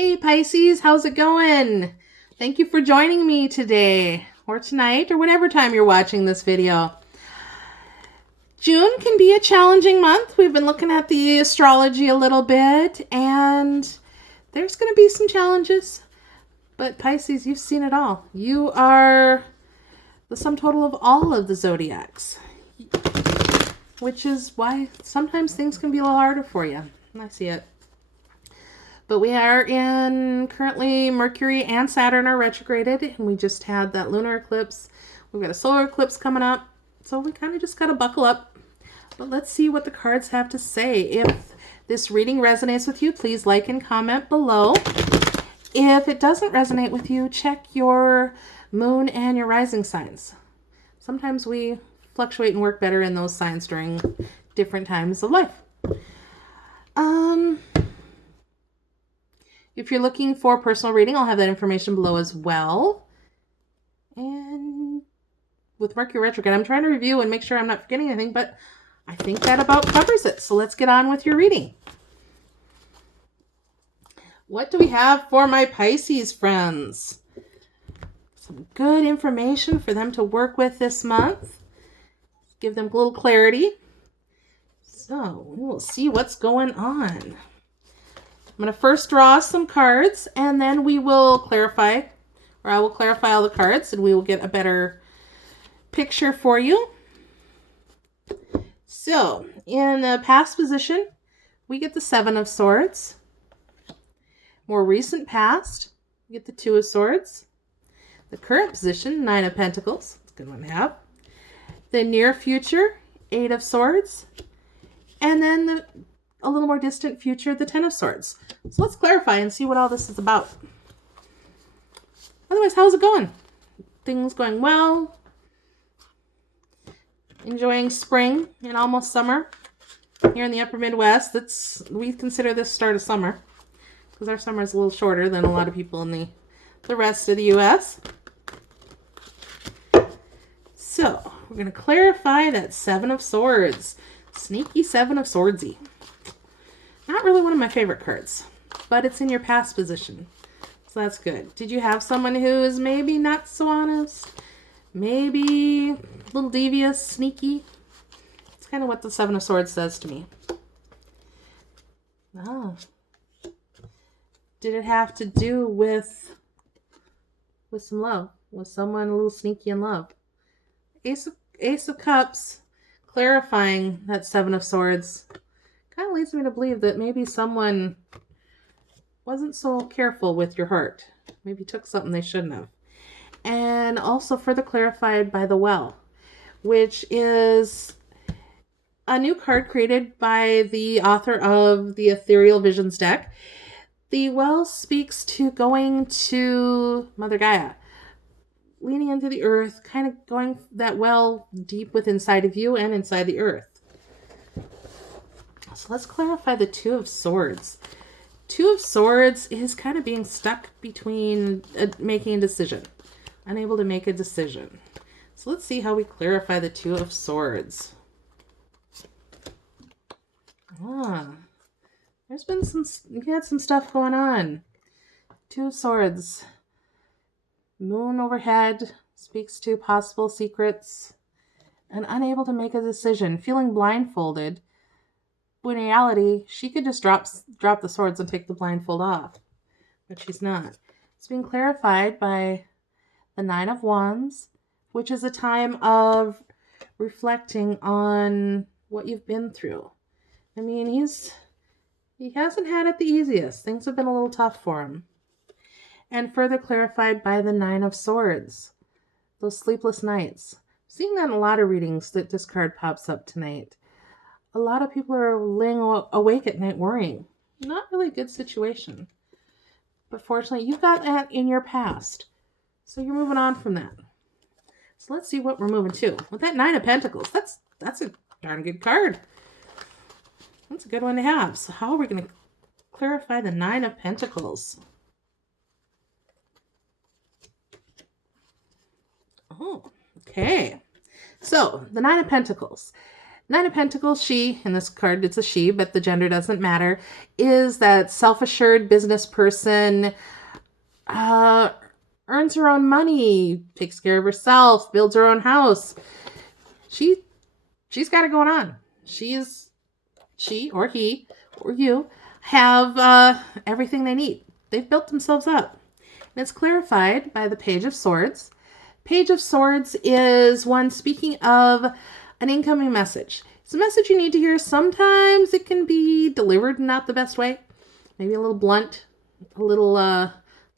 Hey Pisces, how's it going? Thank you for joining me today or tonight or whatever time you're watching this video. June can be a challenging month. We've been looking at the astrology a little bit and there's going to be some challenges. But Pisces, you've seen it all. You are the sum total of all of the zodiacs, which is why sometimes things can be a little harder for you. I see it. But we are in currently Mercury and Saturn are retrograded, and we just had that lunar eclipse. We've got a solar eclipse coming up, so we kind of just got to buckle up. But let's see what the cards have to say. If this reading resonates with you, please like and comment below. If it doesn't resonate with you, check your moon and your rising signs. Sometimes we fluctuate and work better in those signs during different times of life. If you're looking for personal reading, I'll have that information below as well. And with Mercury retrograde, I'm trying to review and make sure I'm not forgetting anything, but I think that about covers it. So let's get on with your reading. What do we have for my Pisces friends? Some good information for them to work with this month. Give them a little clarity. So we will see what's going on. I'm going to first draw some cards and then we will clarify, or I will clarify all the cards and we will get a better picture for you. So in the past position, we get the Seven of Swords. More recent past, we get the Two of Swords. The current position, Nine of Pentacles. It's a good one to have. The near future, Eight of Swords. And then a little more distant future, the Ten of Swords. So let's clarify and see what all this is about. Otherwise, how's it going? Things going well? Enjoying spring and almost summer? Here in the upper Midwest, we consider this start of summer because our summer is a little shorter than a lot of people in the rest of the U.S. So we're going to clarify that Seven of Swords. Sneaky Seven of Swordsy. Not really one of my favorite cards, but it's in your past position. So that's good. Did you have someone who is maybe not so honest? Maybe a little devious, sneaky? It's kind of what the Seven of Swords says to me. Oh. Did it have to do with some love? Was someone a little sneaky in love? Ace of Cups, clarifying that Seven of Swords, kind of leads me to believe that maybe someone wasn't so careful with your heart. Maybe took something they shouldn't have. And also further clarified by the Well, which is a new card created by the author of the Ethereal Visions deck. The Well speaks to going to Mother Gaia, leaning into the earth, kind of going that well deep within inside of you and inside the earth. So let's clarify the Two of Swords. Two of Swords is kind of being stuck between making a decision. Unable to make a decision. So let's see how we clarify the Two of Swords. There's been we had some stuff going on. Two of Swords. Moon overhead speaks to possible secrets. And unable to make a decision. Feeling blindfolded. When in reality, she could just drop the swords and take the blindfold off. But she's not. It's being clarified by the Nine of Wands, which is a time of reflecting on what you've been through. I mean, he hasn't had it the easiest. Things have been a little tough for him. And further clarified by the Nine of Swords. Those sleepless nights. I'm seeing that in a lot of readings that this card pops up tonight. A lot of people are laying awake at night worrying. Not really a good situation. But fortunately, you've got that in your past. So you're moving on from that. So let's see what we're moving to. With that Nine of Pentacles, that's a darn good card. That's a good one to have. So how are we going to clarify the Nine of Pentacles? Oh, okay. So the Nine of Pentacles. Nine of Pentacles, she, in this card it's a she, but the gender doesn't matter, is that self-assured business person, earns her own money, takes care of herself, builds her own house. She's got it going on. She or he or you have everything they need. They've built themselves up. And it's clarified by the Page of Swords. Page of Swords is one speaking of an incoming message. It's a message you need to hear. Sometimes it can be delivered in not the best way. Maybe a little blunt, a little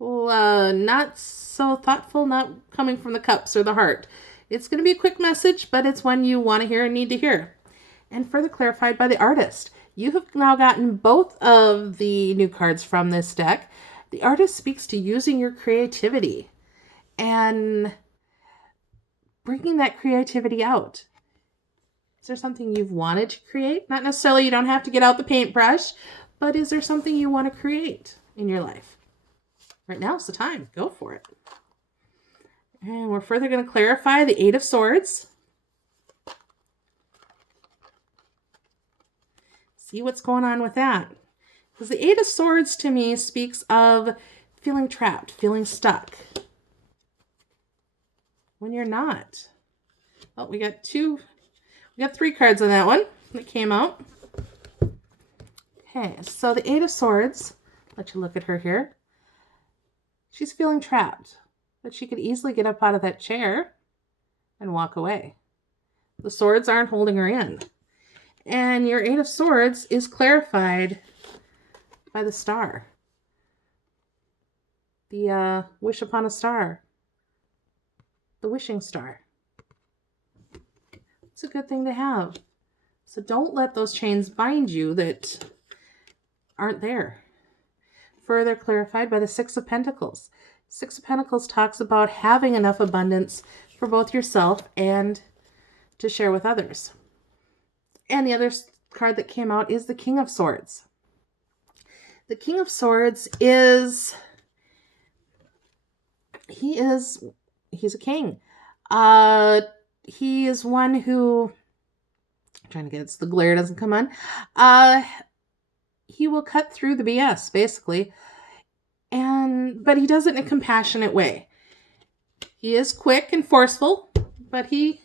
not so thoughtful, not coming from the cups or the heart. It's going to be a quick message, but it's one you want to hear and need to hear. And further clarified by the Artist. You have now gotten both of the new cards from this deck. The Artist speaks to using your creativity and bringing that creativity out. Is there something you've wanted to create? Not necessarily, you don't have to get out the paintbrush, but is there something you want to create in your life? Right now is the time. Go for it. And we're further going to clarify the Eight of Swords. See what's going on with that. Because the Eight of Swords to me speaks of feeling trapped, feeling stuck. When you're not. Oh, we got three cards on that one that came out. Okay, so the Eight of Swords, let you look at her here. She's feeling trapped, but she could easily get up out of that chair and walk away. The swords aren't holding her in. And your Eight of Swords is clarified by the star. The wish upon a star. The wishing star. It's a good thing to have. So don't let those chains bind you that aren't there. Further clarified by the Six of Pentacles. Six of Pentacles talks about having enough abundance for both yourself and to share with others. And the other card that came out is the King of Swords. The King of Swords is, he's a king. He is one who, I'm trying to get it so the glare doesn't come on. He will cut through the BS, basically. But he does it in a compassionate way. He is quick and forceful, but he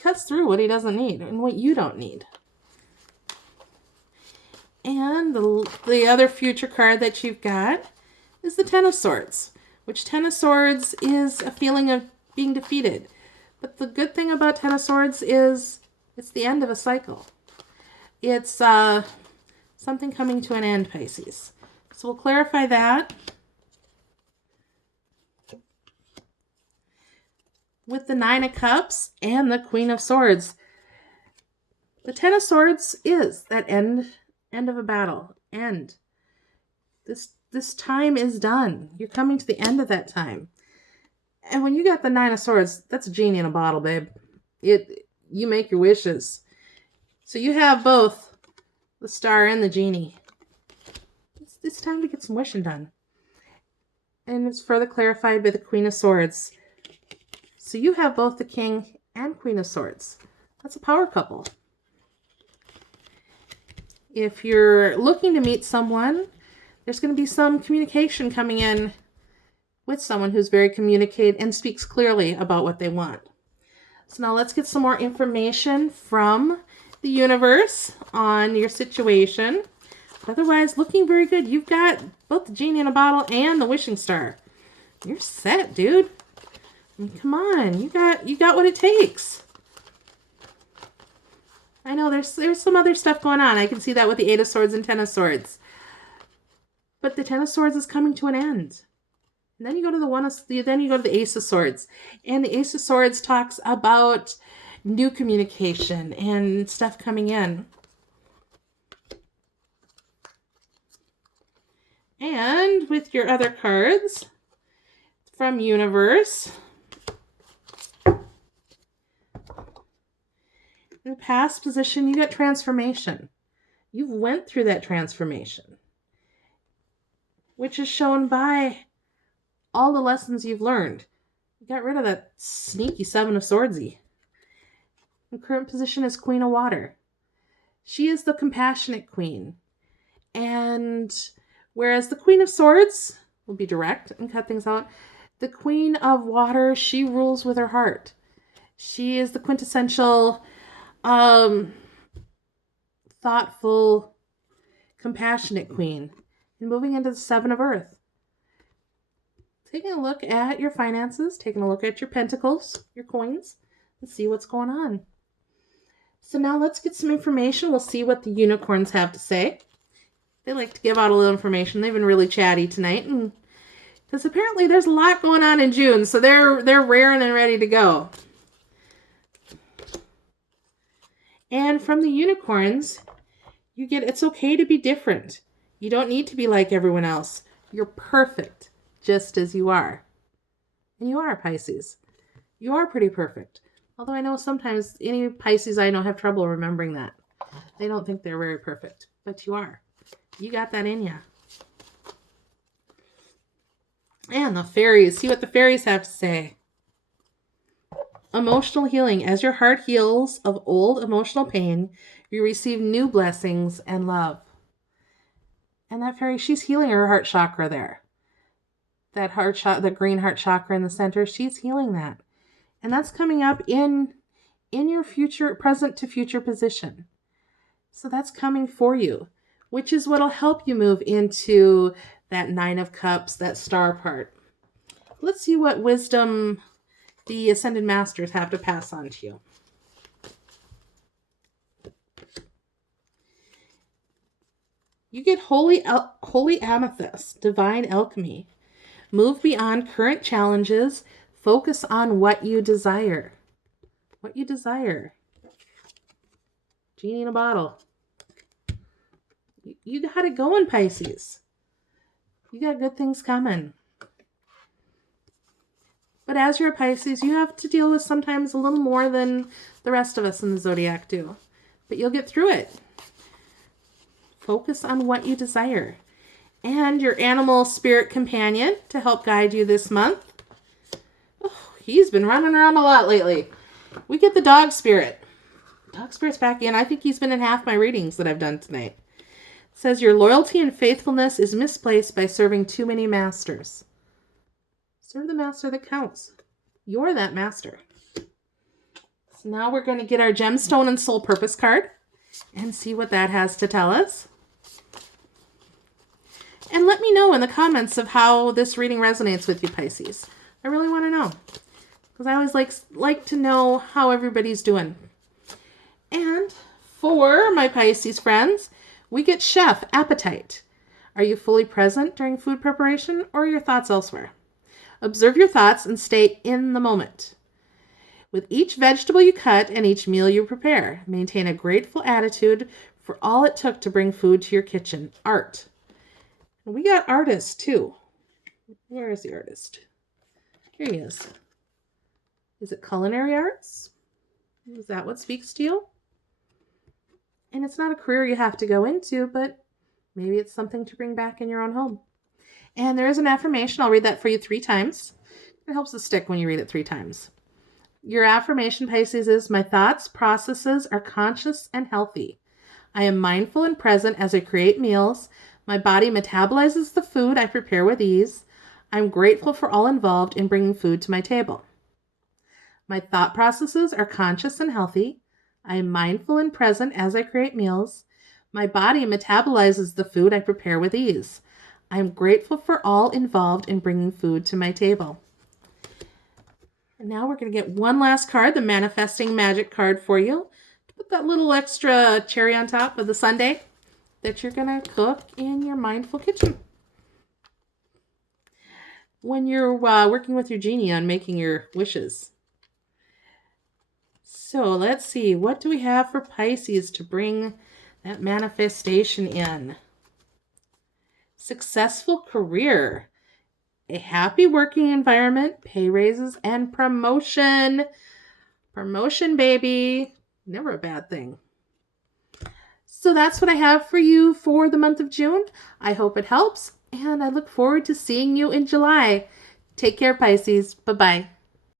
cuts through what he doesn't need and what you don't need. And the other future card that you've got is the Ten of Swords, which Ten of Swords is a feeling of being defeated. But the good thing about Ten of Swords is it's the end of a cycle. It's something coming to an end, Pisces. So we'll clarify that with the Nine of Cups and the Queen of Swords. The Ten of Swords is that end of a battle. End. This time is done. You're coming to the end of that time. And when you got the Nine of Swords, that's a genie in a bottle, babe. You make your wishes. So you have both the star and the genie. It's time to get some wishing done. And it's further clarified by the Queen of Swords. So you have both the King and Queen of Swords. That's a power couple. If you're looking to meet someone, there's going to be some communication coming in with someone who's very communicative and speaks clearly about what they want. So now let's get some more information from the universe on your situation. But otherwise, looking very good. You've got both the genie in a bottle and the wishing star. You're set, dude. I mean, come on, you got what it takes. I know there's some other stuff going on. I can see that with the Eight of Swords and Ten of Swords. But the Ten of Swords is coming to an end. And then you go to then you go to the Ace of Swords. And the Ace of Swords talks about new communication and stuff coming in. And with your other cards from Universe, in the past position, you got transformation. You've went through that transformation, which is shown by all the lessons you've learned. You got rid of that sneaky Seven of Swordsy. The current position is Queen of Water. She is the compassionate queen. And whereas the Queen of Swords will be direct and cut things out, the Queen of Water, she rules with her heart. She is the quintessential, thoughtful, compassionate queen. And moving into the Seven of Earth. Taking a look at your finances, taking a look at your pentacles, your coins, and see what's going on. So now let's get some information. We'll see what the unicorns have to say. They like to give out a little information. They've been really chatty tonight, and because apparently there's a lot going on in June, so they're raring and ready to go. And from the unicorns, you get it's okay to be different. You don't need to be like everyone else. You're perfect just as you are. And you are, Pisces. You are pretty perfect. Although I know sometimes any Pisces I know have trouble remembering that. They don't think they're very perfect, but you are. You got that in you. And the fairies. See what the fairies have to say. Emotional healing. As your heart heals of old emotional pain, you receive new blessings and love. And that fairy, she's healing her heart chakra there. That heart chakra, the green heart chakra in the center, she's healing that. And that's coming up in your future, present to future position. So that's coming for you, which is what will help you move into that Nine of Cups, that star part. Let's see what wisdom the Ascended Masters have to pass on to you. You get Holy Amethyst, Divine Alchemy. Move beyond current challenges. Focus on what you desire. What you desire. Genie in a bottle. You got it going, Pisces. You got good things coming. But as you're a Pisces, you have to deal with sometimes a little more than the rest of us in the zodiac do. But you'll get through it. Focus on what you desire. And your animal spirit companion to help guide you this month. Oh, he's been running around a lot lately. We get the dog spirit. Dog spirit's back in. I think he's been in half my readings that I've done tonight. It says your loyalty and faithfulness is misplaced by serving too many masters. Serve the master that counts. You're that master. So now we're going to get our gemstone and soul purpose card and see what that has to tell us. And let me know in the comments of how this reading resonates with you, Pisces. I really want to know. Because I always like to know how everybody's doing. And for my Pisces friends, we get Chef Appetite. Are you fully present during food preparation, or are your thoughts elsewhere? Observe your thoughts and stay in the moment. With each vegetable you cut and each meal you prepare, maintain a grateful attitude for all it took to bring food to your kitchen. Art. And we got artist too. Where is the artist? Here he is. Is it culinary arts? Is that what speaks to you? And it's not a career you have to go into, but maybe it's something to bring back in your own home. And there is an affirmation. I'll read that for you 3 times. It helps to stick when you read it 3 times. Your affirmation, Pisces, is my thoughts, processes are conscious and healthy. I am mindful and present as I create meals. My body metabolizes the food I prepare with ease. I'm grateful for all involved in bringing food to my table. My thought processes are conscious and healthy. I am mindful and present as I create meals. My body metabolizes the food I prepare with ease. I am grateful for all involved in bringing food to my table. And now we're going to get one last card, the Manifesting Magic card for you. To put that little extra cherry on top of the sundae that you're going to cook in your mindful kitchen. When you're working with your genie on making your wishes. So let's see, what do we have for Pisces to bring that manifestation in? Successful career, a happy working environment, pay raises, and promotion. Promotion, baby. Never a bad thing. So that's what I have for you for the month of June. I hope it helps, and I look forward to seeing you in July. Take care, Pisces. Bye-bye.